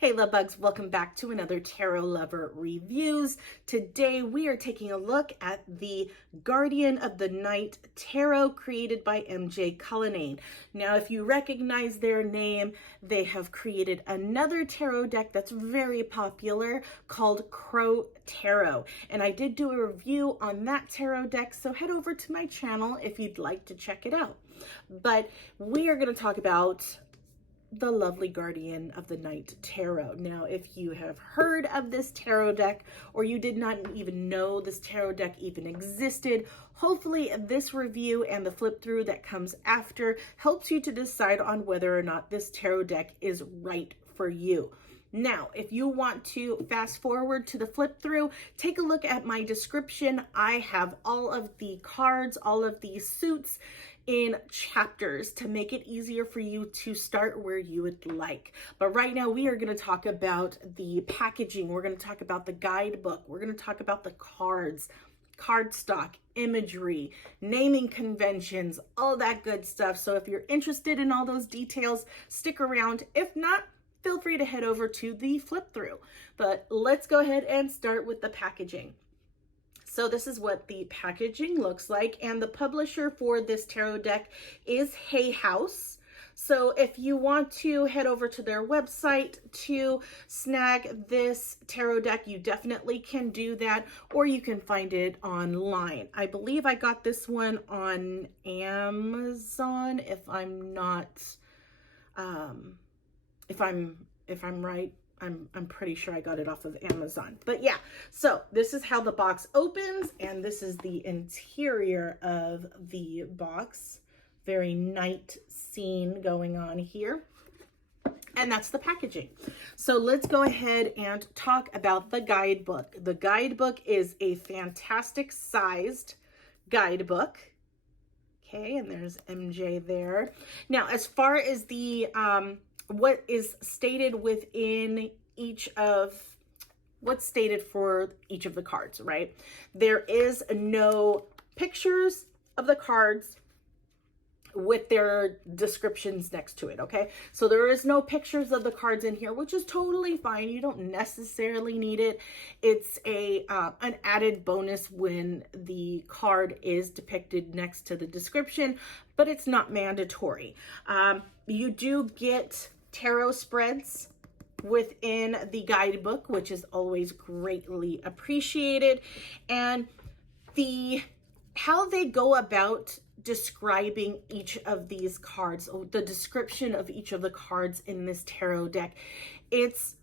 Hey love bugs, welcome back to another Tarot Lover Reviews. Today we are taking a look at the Guardian of the Night Tarot created by MJ Cullinane. Now if you recognize their name, they have created another tarot deck that's very popular called Crow Tarot. And I did do a review on that tarot deck, so head over to my channel if you'd like to check it out. But we are going to talk about the lovely Guardian of the Night Tarot. Now, if you have heard of this tarot deck or you did not even know this tarot deck even existed, hopefully this review and the flip through that comes after helps you to decide on whether or not this tarot deck is right for you. Now, if you want to fast forward to the flip through, take a look at my description. I have all of the cards, all of these suits in chapters to make it easier for you to start where you would like. But right now we are going to talk about the packaging. We're going to talk about the guidebook. We're going to talk about the cards, cardstock, imagery, naming conventions, all that good stuff. So if you're interested in all those details, stick around. If not, feel free to head over to the flip through. But let's go ahead and start with the packaging. So this is what the packaging looks like, and the publisher for this tarot deck is Hay House. So if you want to head over to their website to snag this tarot deck, you definitely can do that, or you can find it online. I believe I got this one on Amazon, if I'm not, if I'm right. I'm pretty sure I got it off of Amazon. But yeah, so this is how the box opens, and this is the interior of the box. Very night scene going on here. And that's the packaging. So let's go ahead and talk about the guidebook. The guidebook is a fantastic sized guidebook. Okay, and there's MJ there. Now, as far as the what is stated within what's stated for each of the cards, right? There is no pictures of the cards with their descriptions next to it, okay? So there is no pictures of the cards in here, which is totally fine. You don't necessarily need it. It's an added bonus when the card is depicted next to the description, but it's not mandatory. You do get tarot spreads within the guidebook, which is always greatly appreciated. And how they go about describing each of these cards, the description of each of the cards in this tarot deck, it's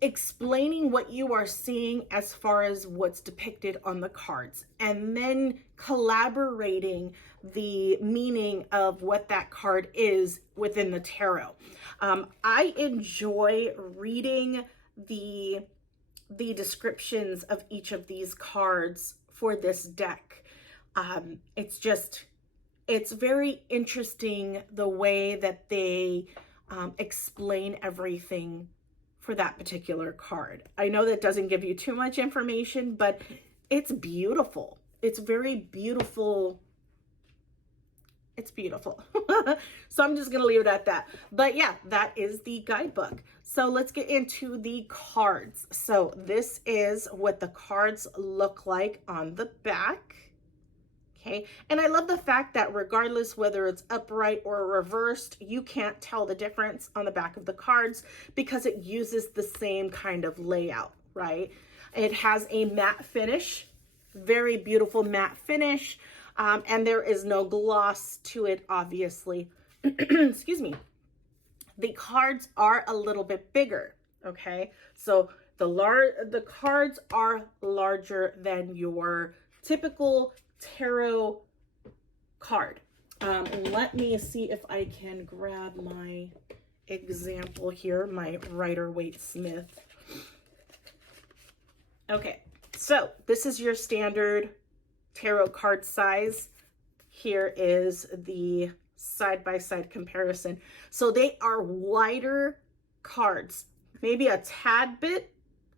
explaining what you are seeing as far as what's depicted on the cards, and then collaborating the meaning of what that card is within the tarot. I enjoy reading the descriptions of each of these cards for this deck. It's very interesting the way that they explain everything for that particular card. I know that doesn't give you too much information, but it's beautiful. It's very beautiful. It's beautiful. So I'm just gonna leave it at that. But yeah, that is the guidebook. So let's get into the cards. So this is what the cards look like on the back. Okay, and I love the fact that regardless whether it's upright or reversed, you can't tell the difference on the back of the cards because it uses the same kind of layout, right? It has a matte finish, very beautiful matte finish, and there is no gloss to it, obviously. Excuse me. The cards are a little bit bigger, okay? So the cards are larger than your typical tarot card. Let me see if I can grab my example here, my Rider-Waite Smith. Okay, so this is your standard tarot card size. Here is the side-by-side comparison. So they are wider cards, maybe a tad bit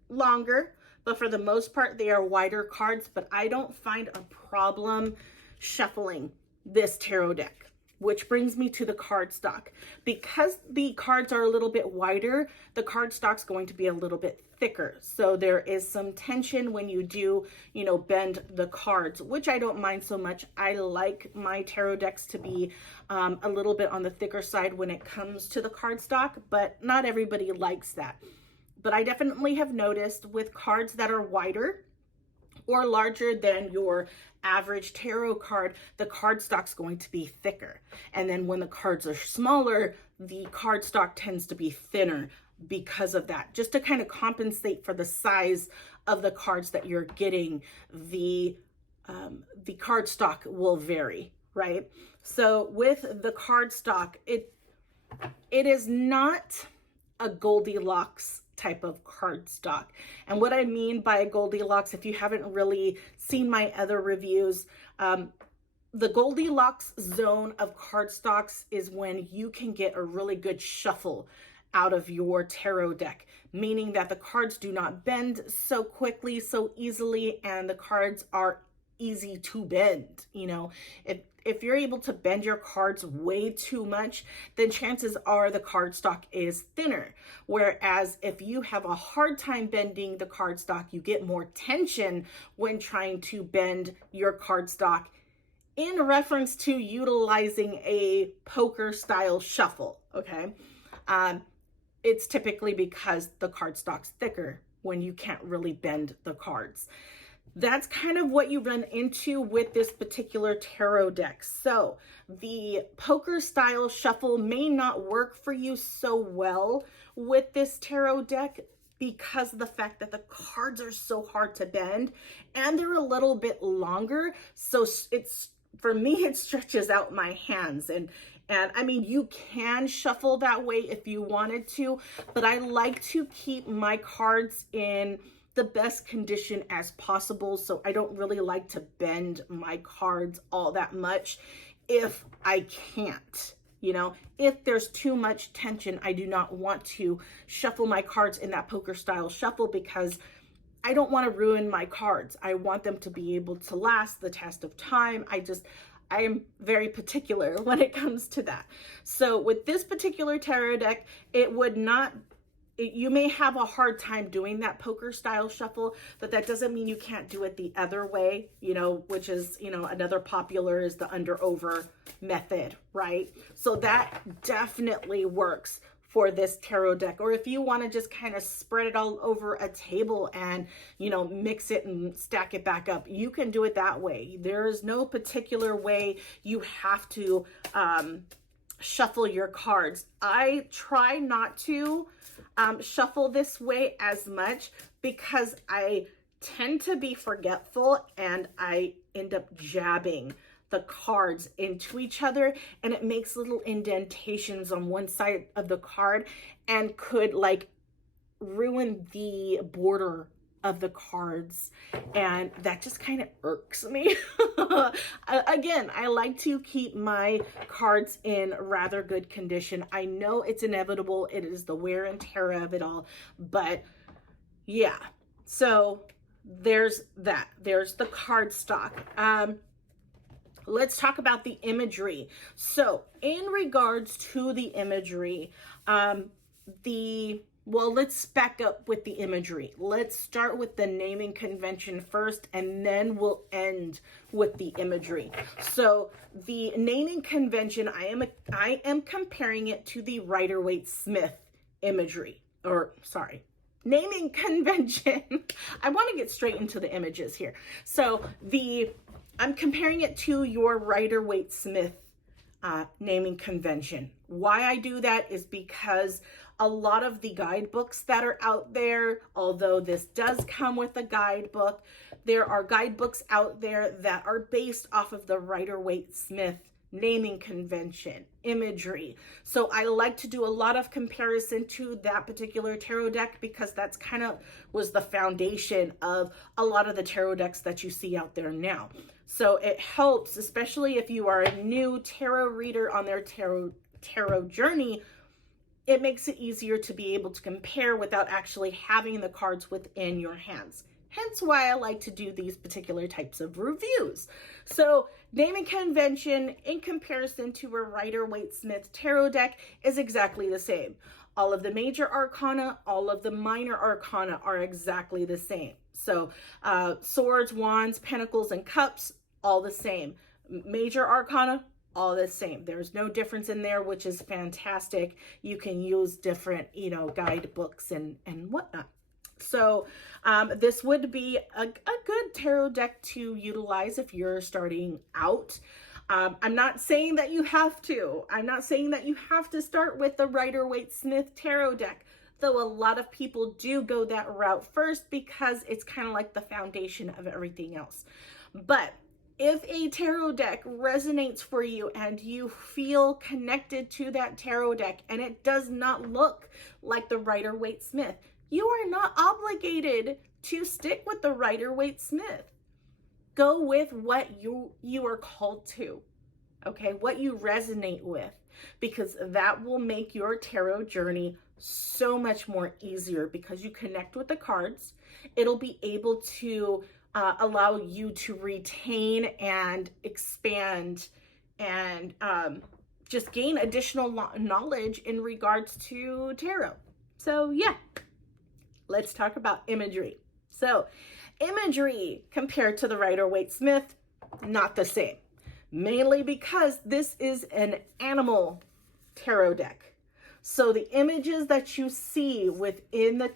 longer, but for the most part, they are wider cards, but I don't find a problem shuffling this tarot deck. which brings me to the cardstock. Because the cards are a little bit wider, the cardstock's going to be a little bit thicker. So there is some tension when you do, bend the cards, which I don't mind so much. I like my tarot decks to be a little bit on the thicker side when it comes to the cardstock, but not everybody likes that. But I definitely have noticed with cards that are wider or larger than your average tarot card, the cardstock's going to be thicker. And then when the cards are smaller, the cardstock tends to be thinner because of that. Just to kind of compensate for the size of the cards that you're getting, the cardstock will vary, right? So with the cardstock, it is not a Goldilocks type of cardstock. And what I mean by a Goldilocks, if you haven't really seen my other reviews, the Goldilocks zone of cardstocks is when you can get a really good shuffle out of your tarot deck, meaning that the cards do not bend so quickly, so easily, and the cards are easy to bend. If you're able to bend your cards way too much, then chances are the cardstock is thinner. Whereas if you have a hard time bending the cardstock, you get more tension when trying to bend your cardstock, in reference to utilizing a poker style shuffle, okay? It's typically because the cardstock's thicker when you can't really bend the cards. That's kind of what you run into with this particular tarot deck. So the poker style shuffle may not work for you so well with this tarot deck because of the fact that the cards are so hard to bend and they're a little bit longer. So for me, it stretches out my hands. And I mean, you can shuffle that way if you wanted to, but I like to keep my cards in the best condition as possible. So I don't really like to bend my cards all that much if I can't. If there's too much tension, I do not want to shuffle my cards in that poker style shuffle because I don't want to ruin my cards. I want them to be able to last the test of time. I am very particular when it comes to that. So with this particular tarot deck, you may have a hard time doing that poker style shuffle, but that doesn't mean you can't do it the other way, which is, another popular is the under over method, right? So that definitely works for this tarot deck. Or if you want to just kind of spread it all over a table and, mix it and stack it back up, you can do it that way. There is no particular way you have to shuffle your cards. I try not to shuffle this way as much because I tend to be forgetful and I end up jabbing the cards into each other, and it makes little indentations on one side of the card and could ruin the border of the cards, and that just kind of irks me. Again, I like to keep my cards in rather good condition. I know it's inevitable. It is the wear and tear of it all, but yeah. So there's that. There's the cardstock. Let's talk about the imagery. So in regards to the imagery, let's back up with the imagery. Let's start with the naming convention first, and then we'll end with the imagery. So the naming convention, I am comparing it to the Rider-Waite-Smith imagery, naming convention. I want to get straight into the images here. So I'm comparing it to your Rider-Waite-Smith naming convention. Why I do that is because a lot of the guidebooks that are out there, although this does come with a guidebook, there are guidebooks out there that are based off of the Rider-Waite-Smith naming convention imagery. So I like to do a lot of comparison to that particular tarot deck because that's kind of was the foundation of a lot of the tarot decks that you see out there now. So it helps, especially if you are a new tarot reader on their tarot journey, it makes it easier to be able to compare without actually having the cards within your hands. Hence why I like to do these particular types of reviews. So naming convention in comparison to a Rider-Waite-Smith tarot deck is exactly the same. All of the major arcana, all of the minor arcana are exactly the same. So swords, wands, pentacles, and cups, all the same. Major arcana, all the same. There's no difference in there, which is fantastic. You can use different, guidebooks and whatnot. So this would be a good tarot deck to utilize if you're starting out. I'm not saying that you have to. I'm not saying that you have to start with the Rider-Waite-Smith tarot deck, though a lot of people do go that route first because it's kind of like the foundation of everything else. But if a tarot deck resonates for you and you feel connected to that tarot deck and it does not look like the Rider-Waite-Smith, you are not obligated to stick with the Rider-Waite-Smith. Go with what you are called to, okay? What you resonate with, because that will make your tarot journey so much more easier because you connect with the cards. It'll be able to allow you to retain and expand and just gain additional knowledge in regards to tarot. So yeah, let's talk about imagery. So imagery compared to the Rider-Waite-Smith, not the same. Mainly because this is an animal tarot deck. So the images that you see within this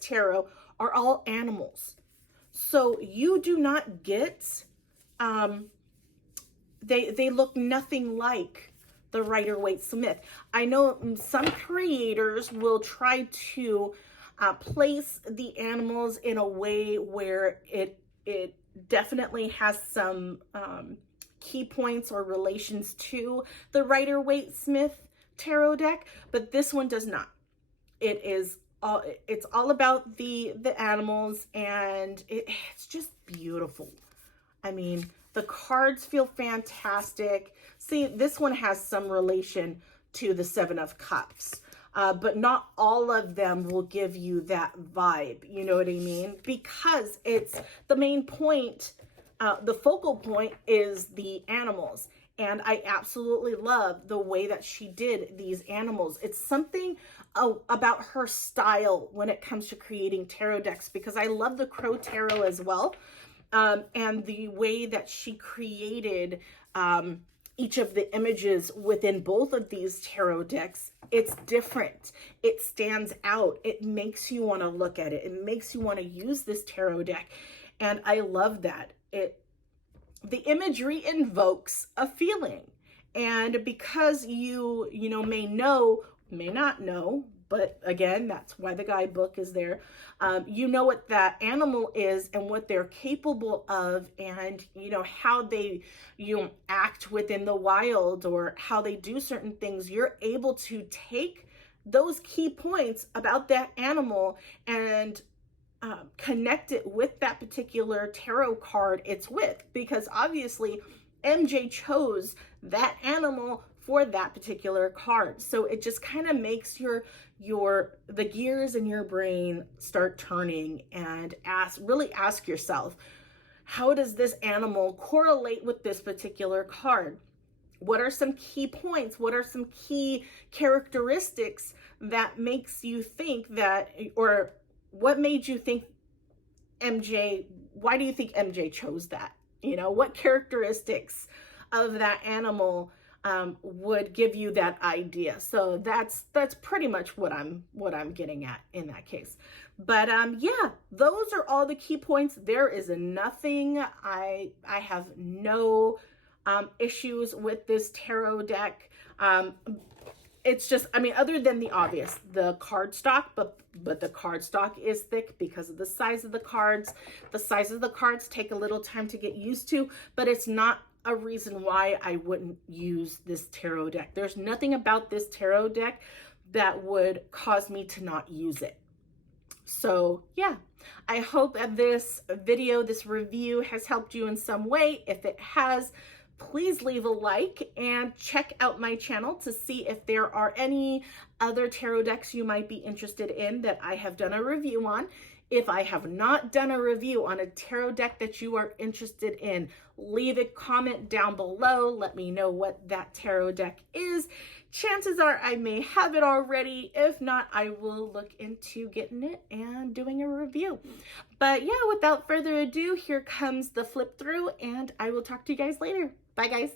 tarot, are all animals. So you do not get, they look nothing like the Rider-Waite-Smith. I know some creators will try to place the animals in a way where it definitely has some key points or relations to the Rider-Waite-Smith tarot deck, but this one does not. It's all about the animals, and it's just beautiful. I mean, the cards feel fantastic. See, this one has some relation to the Seven of Cups. But not all of them will give you that vibe, you know what I mean? Because it's the main point, the focal point is the animals. And I absolutely love the way that she did these animals. It's something about her style when it comes to creating tarot decks, because I love the Crow Tarot as well. And the way that she created each of the images within both of these tarot decks, it's different. It stands out. It makes you want to look at it. It makes you want to use this tarot deck. And I love that. The imagery invokes a feeling. And because you may not know, but again, that's why the guidebook is there. You know what that animal is and what they're capable of, and how they act within the wild, or how they do certain things. You're able to take those key points about that animal and connect it with that particular tarot card it's with, because obviously MJ chose that animal for that particular card. So it just kind of makes the gears in your brain start turning, and really ask yourself, how does this animal correlate with this particular card? What are some key points? What are some key characteristics that makes you think that, or what made you think why do you think MJ chose that? What characteristics of that animal would give you that idea? So that's pretty much what I'm getting at in that case. But yeah, those are all the key points. There is nothing. I have no issues with this tarot deck. It's just, other than the obvious, the cardstock, but the cardstock is thick because of the size of the cards. The size of the cards take a little time to get used to, but it's not a reason why I wouldn't use this tarot deck. There's nothing about this tarot deck that would cause me to not use it. So yeah, I hope that this video, this review has helped you in some way. If it has, please leave a like and check out my channel to see if there are any other tarot decks you might be interested in that I have done a review on. If I have not done a review on a tarot deck that you are interested in, leave a comment down below. Let me know what that tarot deck is. Chances are I may have it already. If not, I will look into getting it and doing a review. But yeah, without further ado, here comes the flip through, and I will talk to you guys later. Bye, guys.